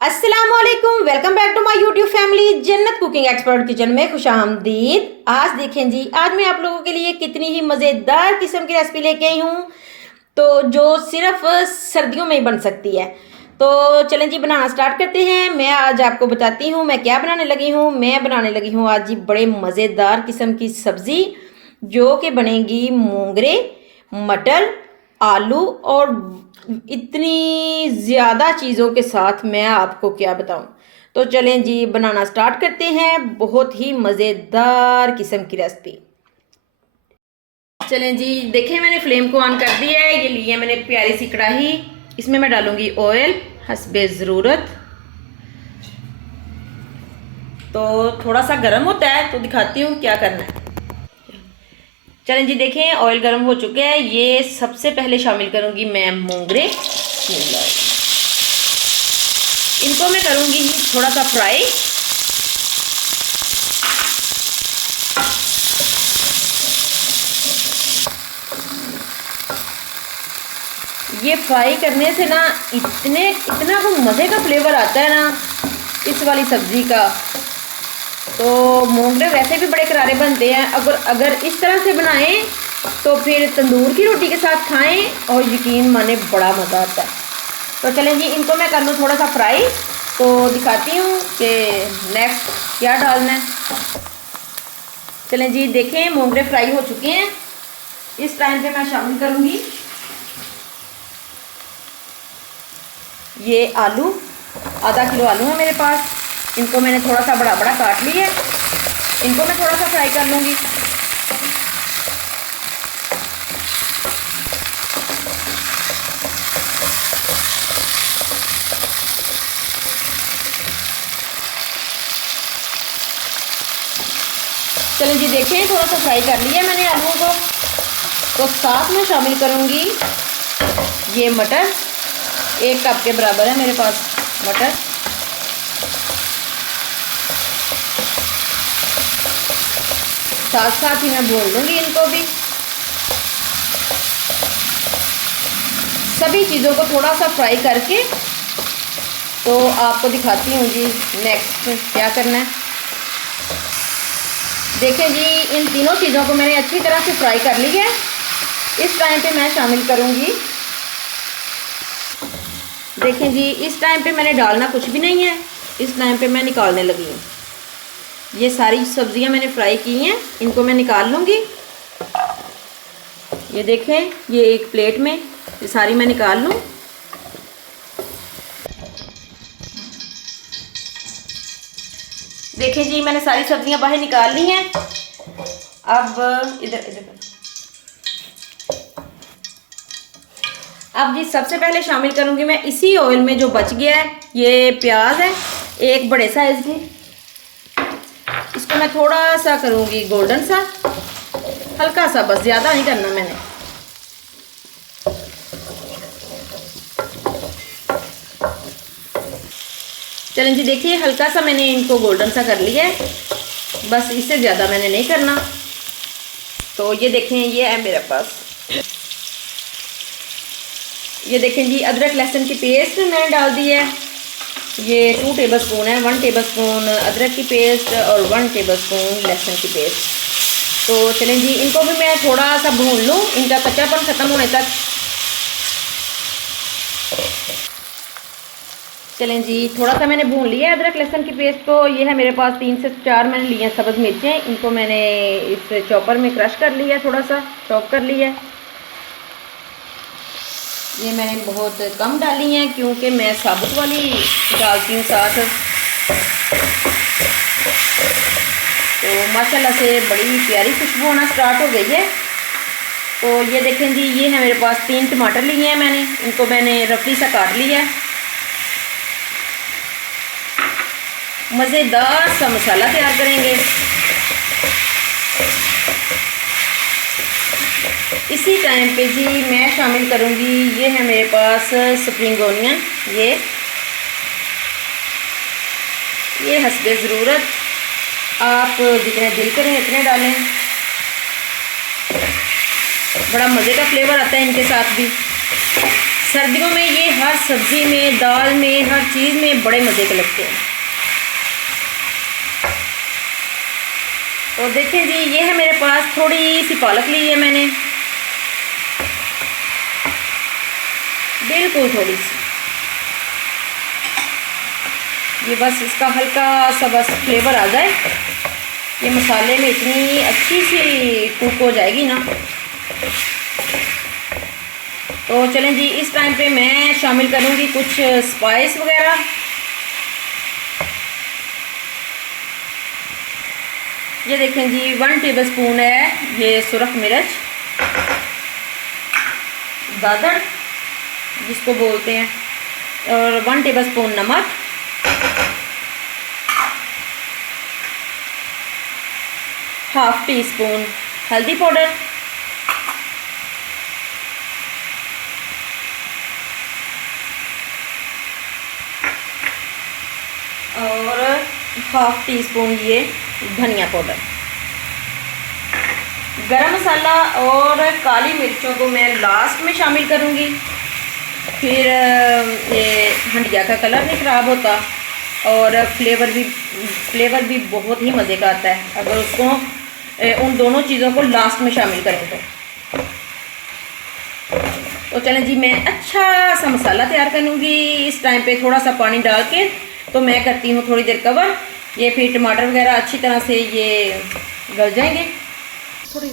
अस्सलामुअलैकुम, welcome back to my YouTube family. Jannat cooking expert kitchen में खुशामदीद। आज देखें जी, आज मैं आप लोगों के लिए कितनी ही मज़ेदार किस्म की रेसिपी लेके आई हूँ, तो जो सिर्फ सर्दियों में ही बन सकती है। तो चलें जी, बनाना स्टार्ट करते हैं। मैं आज आपको बताती हूँ मैं क्या बनाने लगी हूँ। मैं बनाने लगी हूँ आज जी बड़े मज़ेदार किस्म की सब्ज़ी, जो कि बनेगी मोंगरे, मटर, आलू और इतनी ज़्यादा चीज़ों के साथ। मैं आपको क्या बताऊं। तो चलें जी, बनाना स्टार्ट करते हैं। बहुत ही मज़ेदार किस्म की रेसिपी। चलें जी, देखें मैंने फ्लेम को ऑन कर दिया है। ये ली है मैंने प्यारी सी कढ़ाई। इसमें मैं डालूंगी ऑयल हस्बे ज़रूरत। तो थोड़ा सा गर्म होता है तो दिखाती हूँ क्या करना है। चलें जी, देखें ऑयल गर्म हो चुके हैं। ये सबसे पहले शामिल करूंगी मैं मोंगरे। इनको मैं करूंगी थोड़ा सा फ्राई। ये फ्राई करने से ना इतना को मज़े का फ्लेवर आता है ना इस वाली सब्ज़ी का। तो मोंगरे वैसे भी बड़े करारे बनते हैं, अगर अगर इस तरह से बनाएं तो फिर तंदूर की रोटी के साथ खाएं और यकीन माने बड़ा मज़ा आता है। तो चलें जी, इनको मैं कर लूँ थोड़ा सा फ्राई, तो दिखाती हूँ कि नेक्स्ट क्या डालना है। चलें जी, देखें मोंगरे फ्राई हो चुके हैं। इस टाइम पे मैं शामिल करूँगी ये आलू। आधा किलो आलू है मेरे पास। इनको मैंने थोड़ा सा बड़ा बड़ा काट लिया है। इनको मैं थोड़ा सा फ्राई कर लूँगी। चलें जी, देखें थोड़ा सा फ्राई कर लिया मैंने आलूओं को। तो साथ में शामिल करूँगी ये मटर। 1 कप के बराबर है मेरे पास मटर। साथ साथ ही मैं भून लूँगी इनको भी। सभी चीज़ों को थोड़ा सा फ्राई करके तो आपको दिखाती हूँ जी नेक्स्ट क्या करना है। देखें जी, इन तीनों चीज़ों को मैंने अच्छी तरह से फ्राई कर लिया है। इस टाइम पे मैं शामिल करूँगी, देखें जी, इस टाइम पे मैंने डालना कुछ भी नहीं है। इस टाइम पे मैं निकालने लगी हूँ। ये सारी सब्जियां मैंने फ्राई की हैं, इनको मैं निकाल लूँगी। ये देखें, ये एक प्लेट में ये सारी मैं निकाल लूँ। देखें जी, मैंने सारी सब्जियां बाहर निकाल ली हैं। अब इधर इधर अब जी सबसे पहले शामिल करूंगी मैं इसी ऑयल में जो बच गया है, ये प्याज है एक बड़े साइज की। इसको मैं थोड़ा सा करूंगी गोल्डन सा, हल्का सा, बस ज़्यादा नहीं करना मैंने। चलें जी, देखिए हल्का सा मैंने इनको गोल्डन सा कर लिया है, बस इससे ज़्यादा मैंने नहीं करना। तो ये देखें, ये है मेरे पास, ये देखें जी अदरक लहसुन की पेस्ट मैंने डाल दी है। ये 2 टेबलस्पून है। 1 टेबलस्पून अदरक की पेस्ट और 1 टेबलस्पून लहसुन की पेस्ट। तो चलें जी, इनको भी मैं थोड़ा सा भून लूँ, इनका कच्चापन ख़त्म होने तक। चलें जी, थोड़ा सा मैंने भून लिया है अदरक लहसुन की पेस्ट को। ये है मेरे पास 3 से 4 मैंने लिए हैं सब्ज़ मिर्चें। इनको मैंने इस चॉपर में क्रश कर लिया, थोड़ा सा चॉप कर लिया है। ये मैंने बहुत कम डाली हैं क्योंकि मैं साबुत वाली डालती हूँ साथ। तो माशाल्लाह से बड़ी प्यारी खुशबू आना स्टार्ट हो गई है। तो ये देखें जी, ये है मेरे पास 3 टमाटर लिए हैं मैंने। इनको मैंने रफली सा काट लिया है। मज़ेदार सा मसाला तैयार करेंगे। इसी टाइम पे जी मैं शामिल करूँगी, ये है मेरे पास स्प्रिंग ओनियन। ये हस्बे ज़रूरत, आप जितने दिल करें इतने डालें। बड़ा मज़े का फ्लेवर आता है इनके साथ भी। सर्दियों में ये हर सब्ज़ी में, दाल में, हर चीज़ में बड़े मज़े के लगते हैं। तो देखें जी, ये है मेरे पास थोड़ी सी पालक ली है मैंने, बिल्कुल थोड़ी सी। ये बस इसका हल्का सा बस फ्लेवर आ जाए, ये मसाले में इतनी अच्छी सी कुक हो जाएगी ना। तो चलें जी, इस टाइम पे मैं शामिल करूँगी कुछ स्पाइस वगैरह। ये देखें जी, 1 टेबलस्पून है ये सुरख मिर्च, दादड़ जिसको बोलते हैं, और 1 टेबलस्पून नमक, हाफ टी स्पून हल्दी पाउडर, और हाफ टी स्पून ये धनिया पाउडर। गरम मसाला और काली मिर्चों को मैं लास्ट में शामिल करूँगी, फिर ये हंडिया का कलर नहीं ख़राब होता और फ्लेवर भी बहुत ही मज़े का आता है अगर उसको उन दोनों चीज़ों को लास्ट में शामिल करें तो चलें जी, मैं अच्छा सा मसाला तैयार करूँगी। इस टाइम पे थोड़ा सा पानी डाल के तो मैं करती हूँ थोड़ी देर कवर, ये फिर टमाटर वगैरह अच्छी तरह से ये गल जाएंगे थोड़ी।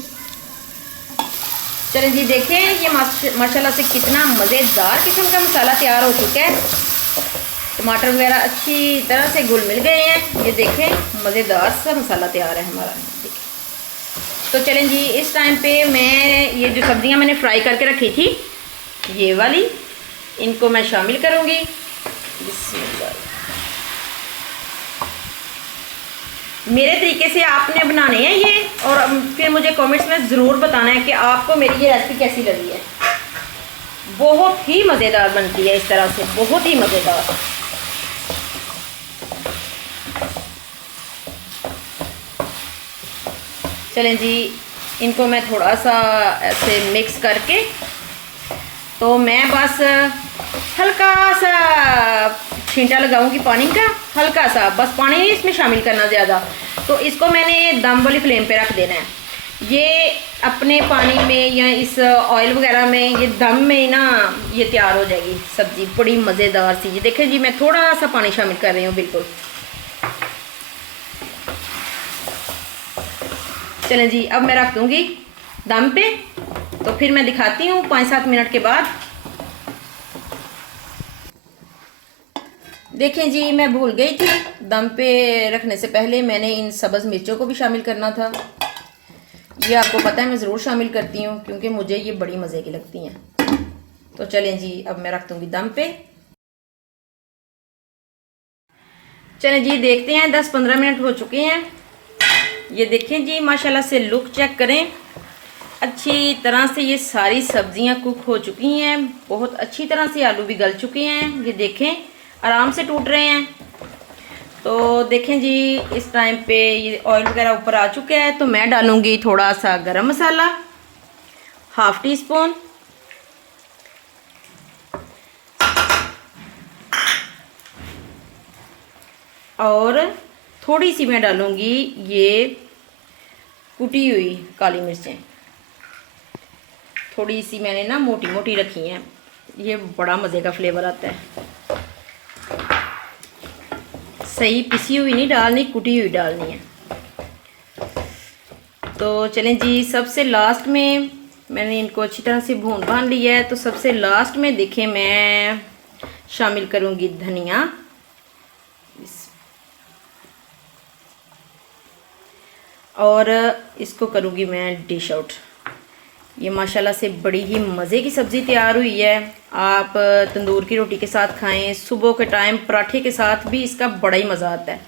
चलें जी, देखें ये माशाल्लाह से कितना मज़ेदार किस्म का मसाला तैयार हो चुका है। टमाटर वगैरह अच्छी तरह से घुल मिल गए हैं, ये देखें मज़ेदार सा मसाला तैयार है हमारा। देखें तो चलें जी, इस टाइम पे मैं ये जो सब्ज़ियां मैंने फ्राई करके रखी थी ये वाली, इनको मैं शामिल करूँगी। मेरे तरीके से आपने बनाने हैं ये, और फिर मुझे कमेंट्स में ज़रूर बताना है कि आपको मेरी ये रेसिपी कैसी लगी है। बहुत ही मज़ेदार बनती है इस तरह से, बहुत ही मज़ेदार। चलें जी, इनको मैं थोड़ा सा ऐसे मिक्स करके तो मैं बस हल्का सा छींटा लगाऊंगी पानी का, हल्का सा बस, पानी नहीं इसमें शामिल करना ज़्यादा। तो इसको मैंने दम वाली फ्लेम पे रख देना है। ये अपने पानी में या इस ऑयल वगैरह में, ये दम में ना ये तैयार हो जाएगी सब्ज़ी, बड़ी मज़ेदार सी। ये देखें जी, मैं थोड़ा सा पानी शामिल कर रही हूँ बिल्कुल। चलें जी, अब मैं रख दूँगी दम पे, तो फिर मैं दिखाती हूँ 5-7 मिनट के बाद। देखें जी, मैं भूल गई थी, दम पे रखने से पहले मैंने इन सब्ज़ मिर्चों को भी शामिल करना था। ये आपको पता है मैं ज़रूर शामिल करती हूँ क्योंकि मुझे ये बड़ी मज़े की लगती हैं। तो चलें जी, अब मैं रख दूँगी दम पे। चलें जी, देखते हैं 10-15 मिनट हो चुके हैं। ये देखें जी, माशाल्लाह से लुक चेक करें, अच्छी तरह से ये सारी सब्जियां कुक हो चुकी हैं, बहुत अच्छी तरह से आलू भी गल चुके हैं। ये देखें आराम से टूट रहे हैं। तो देखें जी, इस टाइम पे ये ऑयल वगैरह ऊपर आ चुका है, तो मैं डालूंगी थोड़ा सा गरम मसाला, हाफ टी स्पून, और थोड़ी सी मैं डालूंगी ये कुटी हुई काली मिर्चें, थोड़ी सी मैंने ना मोटी मोटी रखी हैं, ये बड़ा मज़े का फ्लेवर आता है। सही पिसी हुई नहीं डालनी, कुटी हुई डालनी है। तो चलें जी, सबसे लास्ट में मैंने इनको अच्छी तरह से भून भान लिया है, तो सबसे लास्ट में देखें मैं शामिल करूंगी धनिया, और इसको करूंगी मैं डिश आउट। ये माशाल्लाह से बड़ी ही मज़े की सब्ज़ी तैयार हुई है। आप तंदूर की रोटी के साथ खाएं, सुबह के टाइम पराठे के साथ भी इसका बड़ा ही मज़ा आता है।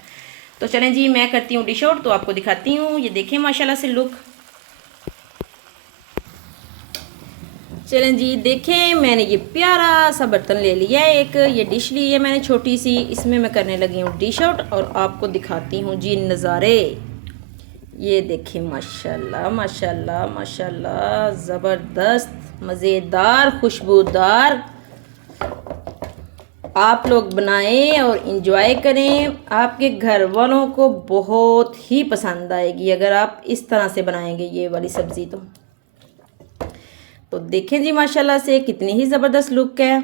तो चलें जी, मैं करती हूँ डिश आउट, तो आपको दिखाती हूँ। ये देखें माशाल्लाह से लुक। चलें जी, देखें मैंने ये प्यारा सा बर्तन ले लिया है, एक ये डिश ली है मैंने छोटी सी, इसमें मैं करने लगी हूँ डिश आउट और आपको दिखाती हूँ जी नज़ारे। ये देखें माशाल्लाह माशाल्लाह माशाल्लाह, ज़बरदस्त, मज़ेदार, खुशबूदार आप लोग बनाएं और इंजॉय करें। आपके घर वालों को बहुत ही पसंद आएगी अगर आप इस तरह से बनाएंगे ये वाली सब्ज़ी। तो देखें जी माशाल्लाह से कितनी ही ज़बरदस्त लुक है।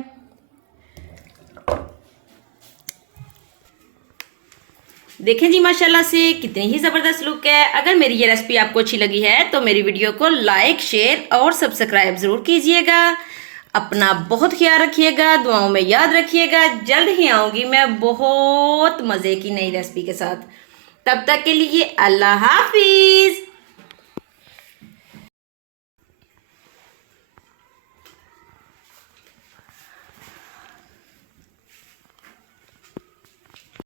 देखें जी माशाल्लाह से कितनी ही ज़बरदस्त लुक है। अगर मेरी ये रेसिपी आपको अच्छी लगी है तो मेरी वीडियो को लाइक, शेयर और सब्सक्राइब ज़रूर कीजिएगा। अपना बहुत ख्याल रखिएगा, दुआओं में याद रखिएगा। जल्द ही आऊँगी मैं बहुत मज़े की नई रेसिपी के साथ। तब तक के लिए अल्लाह हाफिज़।